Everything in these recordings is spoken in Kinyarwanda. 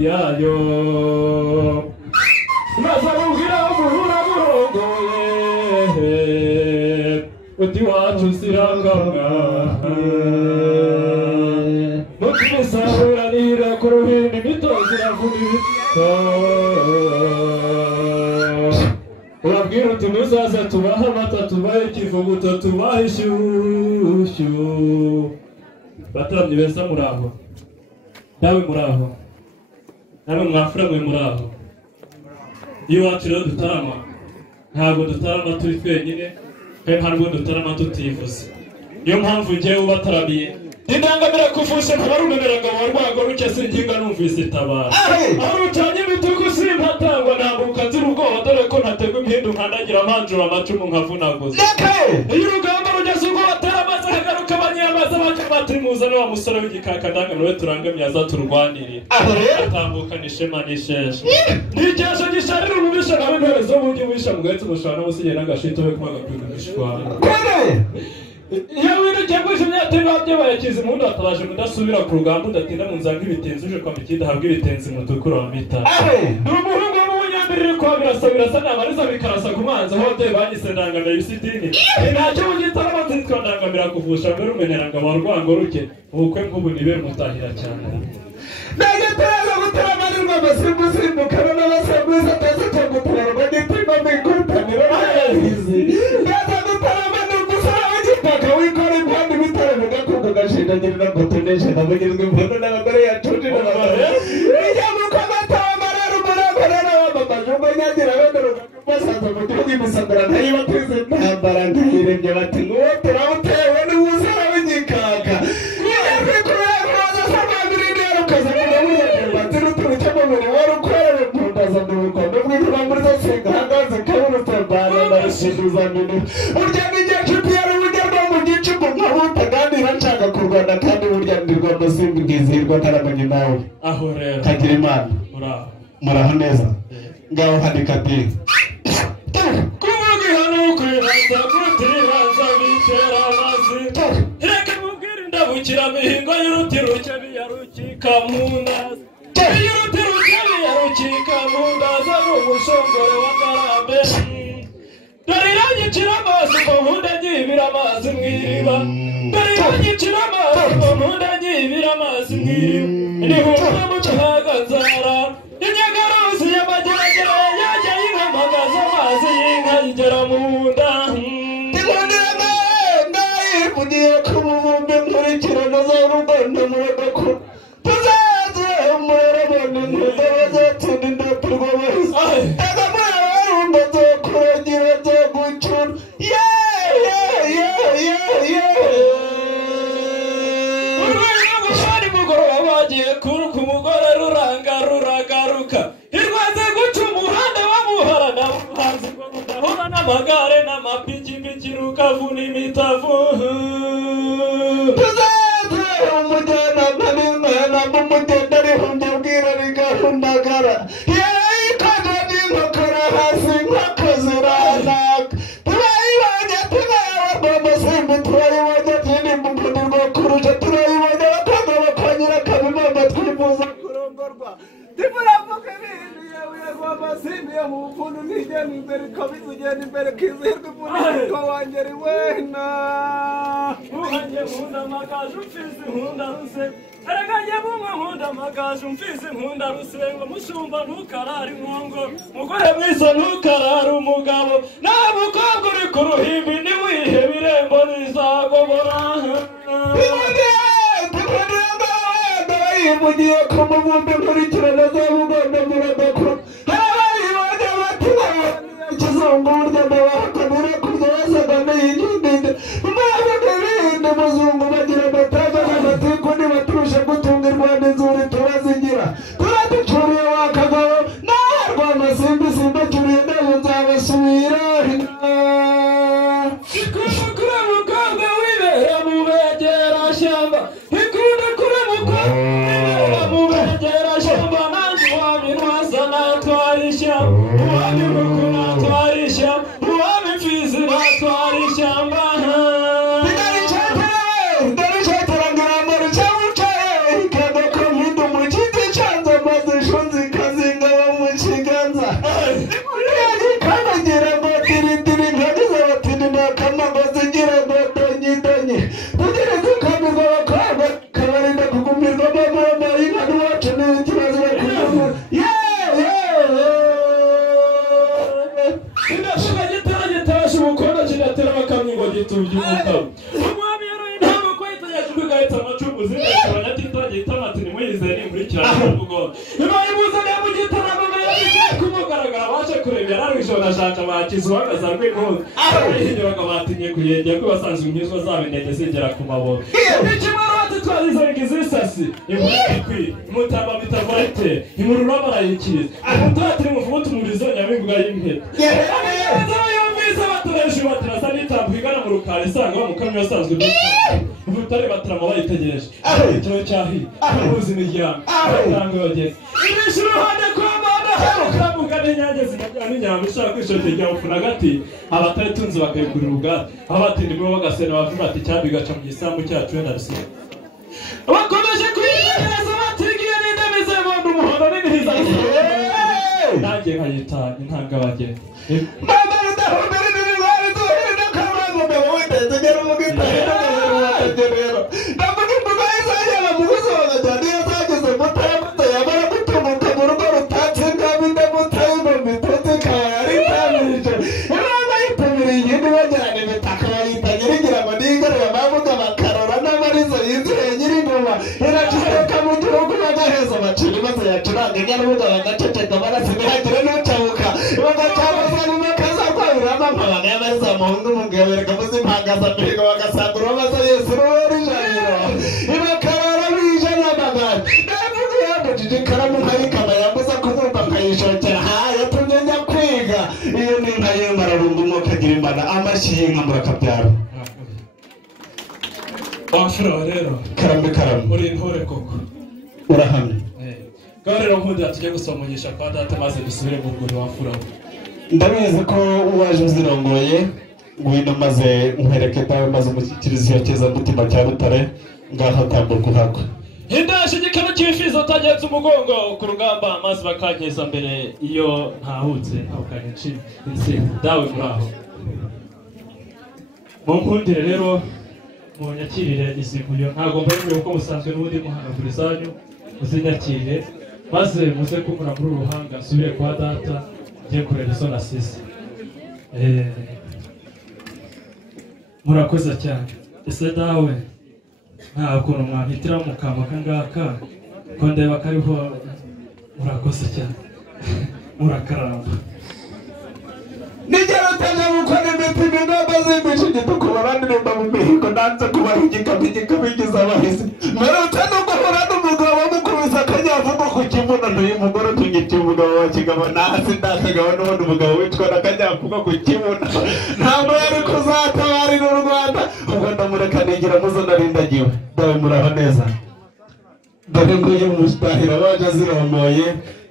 yayo mazabubwira umuhura murongoye uti wacu sirangamwa mukisaburanira ku ruhimbi imitozo iravunika urabwira uti muzaza tubahe amata tubahe ikivuguto tubahe ishyushyu bataramye beza muraho nawe muraho nawe mwafura mwe muraho iyo wacu rero dutarama ntabwo dutarama turi twenyine kandi ntabwo dutarama tutivuze niyo mpamvu ngewe ubataramiye indangamira kuvusha ntabarunaniraga wa rwago ruke singinga numvise itabara aho rucanye imituku simpatangwa ntambuka nzira ubwoba dore ko ntategwa imhindu nkandagira amanjura amacumu nkavunaguza iyo urugamba rugeze ubwo batera amazi hagaruka abanyamazi bakabati muzane wa musore w'igikaka ndangamira we turangamiye azaturwanirira atambukana ishema n'isheshe n'icyesho gisharira umubisha nawe ntore zo bungi ubisha mugahetse umushana n'umusigaye n'agashito we kumagapika imishwara iyo wirukiye kwisha imyaka ibabye bayakiza impundu batabaje mudasubira ku rugamba udatinda mu nzanga ibitenzi uje kwamba ikindi habwa ibitenzi mutukura wa mita ni umuhungu w'umunyambiriri kwa birasa n'abariza bikarasa ku manza aho ababyeyi banyise ndangamira ibisidini ntacyo mugitara bazitwa ndangamira kuvusha mbere umeneranga wa rwango ruke ubukwe bw'ubu nibe mutahira cyane nageteraza gutaramanirwa amasimbukana n'abasembuzi ateze cyo gutararwa n'itima mikurutaniro n'ayazizi wikora impande bitare mugakuka gashindagirira gutonesha nabugizwe imbono n'abagore yacuje n'abagore ijamuka batamarara umuragore n'abamamaje umunyagira benderuka basaza mu gihugu imisagara ntayibatize ntambara ntiyirebye bati nguwo turawutewe n'ubusara w'igikaka yari kuyakoza sababiri nyarukaza mugabuze bati n'utuntu cy'amabiri wari ukorere kundaza mu bukondo bw'ibiramburiza singa hagaze kabura utambara ndabishinduza nini urya n'igihe cy'ipiyari utaganira nshaka kurwana kandi burya ndirwa amasimbi ngizihirwa ntaramanye nawe aho rero kagira imana muraho neza ngaho handika ati kuvuga ihano kwibanza kutibanza bitera amazi reka mubwire ndabukira mihingo y'uruti ruke biyarukika mu ndazi y'uruti ruke biyarukika mu ndazi ari umushongore wa ngarambe Dariranyicira amazi ngo nkunde nyibira amazi mwiriba Dariranyicira amazi ngo nkunde nyibira amazi mwiriba Nihumwe mu kihaganzara Inyagaruzi y'amageragere yajya yinkamagaza amazi y'inka yigera mu nda Ndikundira ndayivugiye ku mubumbe nkurikirana za ruganda mu bagakuru Tuzaze umurabone nkunda bazatsinda indaturwa bahise Magare na mapikipiki rukavuna imitavu tuzaze umujyana manimana mumugenda rihunde bwira rigahundagara yarayikaje n'inkokora hasi inkoko ziranaka turayibonye amasimbi turayibonye tini mugunirwa kurusha turayibonye bakanga bakanyira kabimama twifuza kurongorwa tivuravuga ibintu yewe amasimbi yo mu mpundu ntigenda imbere kabizi ugenda imbere kizihirwa impundu wangeri wena uhanye nkunda amagaju mfizi nkunda ruse eraganye bumwe nkunda amagaju mfizi nkunda rusengo mushumba ntukarara inkongo mugore mwiza ntukarara umugabo nawe mukobwa uri ku ruhimbi niwihe birembo rizagobora yivugiye ku mubumbe nkurikirana za buganda muragakuru abayibonye batina ikizungu burya ndabahakanira kurya basaga n'iyigindinde mwavuga ibindi muzungu bagira amataga n'amatiku nibaturusha gutunga irwanda inzuri turazigira turaducuriye wakagabo nawe rwamasimbi simbacuriye nawe nzabasubira ikunda kure mukobwa wibera mu begera shyamba ikunda kure mukobwa mubegera shyamba nanjye wabinwaza natwarisha uwami muku natwarisha uwami mfizi natwarisha mbaha ndari chatara ngira muri chamuchaye ikando ko hindu mu kiti chanzo maze ikibazo bakunda indashaka gitaragitaje umukono kigatera bakamwe ngo gitubye umukamo umwami yaroye ntabwo ko yitajyaje gahita amacuguzi abanyatitaje itamati ni mwize ni muri kiraro ubwo ibayibuza ne mu gitaramo kumugaragara baje kurebera arijo nashaka bakizwa bazarwe inkozi abayinyuraga batinye kuyengera ko basanzwe imyizwa zabo ndende zigera ku maboko ikimarate twarize ngizisasi imukwi mutamba bitavate imurura barayikiza umutatiri muvuga umurizo nyabinguga y'impeta yumvise batureje batirasa n'itambo igana mu rukari isanga bamukamyo yasanzwe ubutare batarama bayitegereje ikintu cyahi abuze imiryango batanga bageze ibishe uruhande ku mana ukamuga n'inyange zinajyana inyama ishaka kwishokera ubufuna gati abatari tunzi bakayigurira ubwatsi aho batindi bwo bagasena bavuga ati cyambi gaca mu gisambu cyacu wenda rusiga bakomeje kwiyereza batigiye n'indemi z'ebondo umuhondo n'intiza nanjye nkayita intangabageni mama rudahumbere n'ibigori duhinde kabango mbeba witeze ngera umugita ndavuga imbuga y'izajyana mu buzima cyane iyo zageze mutambuta yamara gutumuka mu rugo rutatse ngabi ndamutayibo mitete ikaba yari itamije imana yitabiriye iyindi bajyana imitaka bayita nyirigira ngo nigarure amabuga bakarora n'amarizo yizire nyir'ingoma iracureka mu gihugu bagaheza bacira maze yacuranga inyarubuga bagaceceka barasi ntihagire n'ucabuka bagacabuza n'umakaza kwabiramo amabanga y'amarizo muhungu mugebereka muzi impagaza mihigo bagasanga urubaza yesu ruwera ijabiro ibakarara bije n'amagara ndavuga yandujije ikaramu nkayikama yambuza kumwumva nkayishokera yatumye njya kwiga iyo ni inka y'umararungu umwuka agira imbana amashyi y'inka murakabyara wafura rero karamu uri intore koko urahamye ngaho rero nkundira tujye gusomugisha kwa data maze dusubire mu rwuri wafura ndabizi ko waje uzirongoye ngwino maze nkwereke dawe maze umushyikirize iyo mutima cya rutare ngaho tambuka uhakwe hindashe igikano cy'ibifizo utagenze umugongo ku rugamba maze bakankeza mbere iyo ntahutse ntabukanye nshini dawe muraho munkundire rero munyakirire izi nkuyo ntabwo mbayemewe kuko musanzwe n'ubundi muhanagura izanyu muzinyakire maze muze kumura muri uru ruhanga nsubire kwa data njye kurera izo nasize murakoze cyane ese dawe nta kuntu mwampitira mu kanwa kangaka ko ndeba kariho murakoze cyane murakaramba nigera utaje gukora imipimo ingamba z'imbisha igituku barandirimba mu mihigo nanze kubaha igikapu igize abahizi mperutse no guhura n'umugabo wamukubise akanyavugo ku kibuno uyu mugore tugitiye umugabo wa kigabo nasi ndakagabo n'ubundi umugabo witwa n'akanyavugo ku kibuno ntabwo yari kuzatabarira u Rwanda ubwo ndamureka nigira muzo narindagiwe dawe muraho neza dore nguyu mustahira waje aziromoye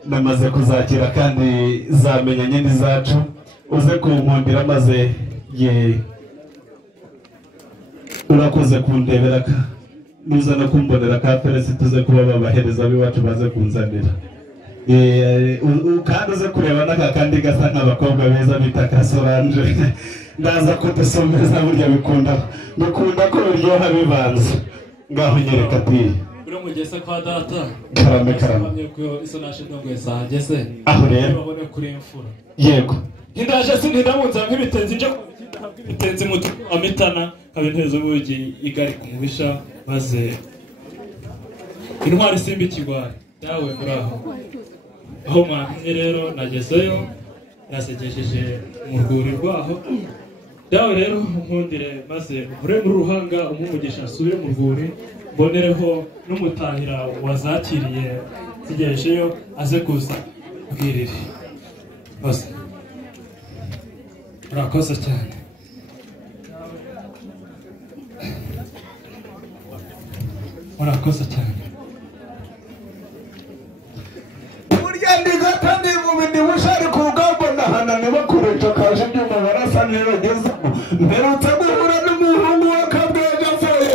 namaze kuzakira kandi zamenyanye n'izacu uze kunkundira maze ye urakoze kundebera ka nuza no kumbonera ka Felix tuze kuba babahereza biwacu baze kunzanira kandi uze kureba n'aka kandi gasa nk'abakobwa beza bita ka Solange ndaza kudusomeza burya bikunda ko biryoha bibanza ngaho nyereka ati mugese kwa data karame iso nashe ndongoye sangese aho rero babone kuri imfura yego hindaje sindamunza nk'ibitenzi nje ibitenzi mu amitana kabinteze ubugi igari kumubisha maze intwari simbi kigwari dawe muraho aho mwantumye rero nagezeyo nasegesheje mu rwuri rwaho dawe rero nkundire maze ure muri ruhanga umumugisha asubire mu rwuri mbonereho n'umutahira wazakiriye zigeresheyo aze kuza bwirire bose murakoze cyane murakoze cyane burya ndigata ndivume ndibushari ku rugamba ndahana nibakureca kaje ibyuma barasa ntibagezeho mperutse guhura n'umuhungu wa kabwega avuye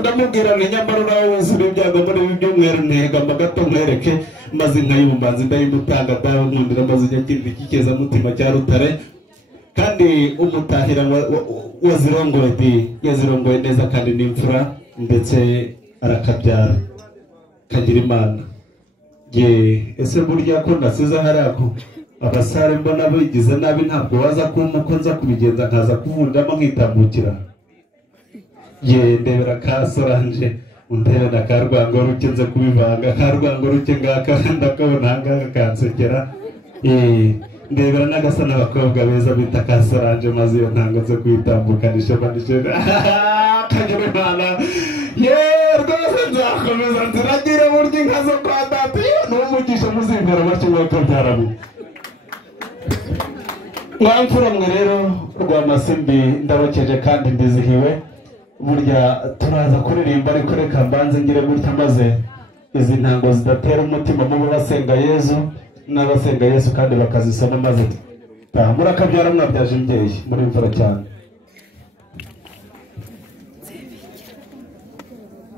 ndamubwira ni nyamara uraho wuzura ibyago muri ibi byumweru ntihegama gato nkwereke maze nkayumbanza ndayimutanga dawe nkundira maze ujya kirira ikikeza mutima cya rutare kandi umutahira yazirongoye neza kandi n'imfura ndetse arakabyara kagira imana ye ese burya ko nasize hariya ko abasare mbona bigize nabi ntabwo waza kumpa ko nza kubigenza nkaza kuvundamo nkitambukira ye ndebera ka Solange undebe na ka Rwangoruke nze kubivanga ka Rwangoruke ngaka ndakabona hanga kansekera ndebera n'agasa n'abakobwa beza bita ka Solange maze iyo ntango nze kuyitambukanisha bandishe kagere bana ye rwose nzakomeza nziragira burya inka zo kwa data n'umugisha muzimbera bakimwe kabyarabi mwamfura mwe rero rwa Masimbi ndabakeje kandi ndizihiwe burya turaza kuririmba ariko reka mbanze ngire gutya maze izi ntango zidatera umutima mubo basenga Yesu n'abasenga Yesu kandi bakazisoma maze murakabyara mwabyaje imbyeyi muri mvura cyane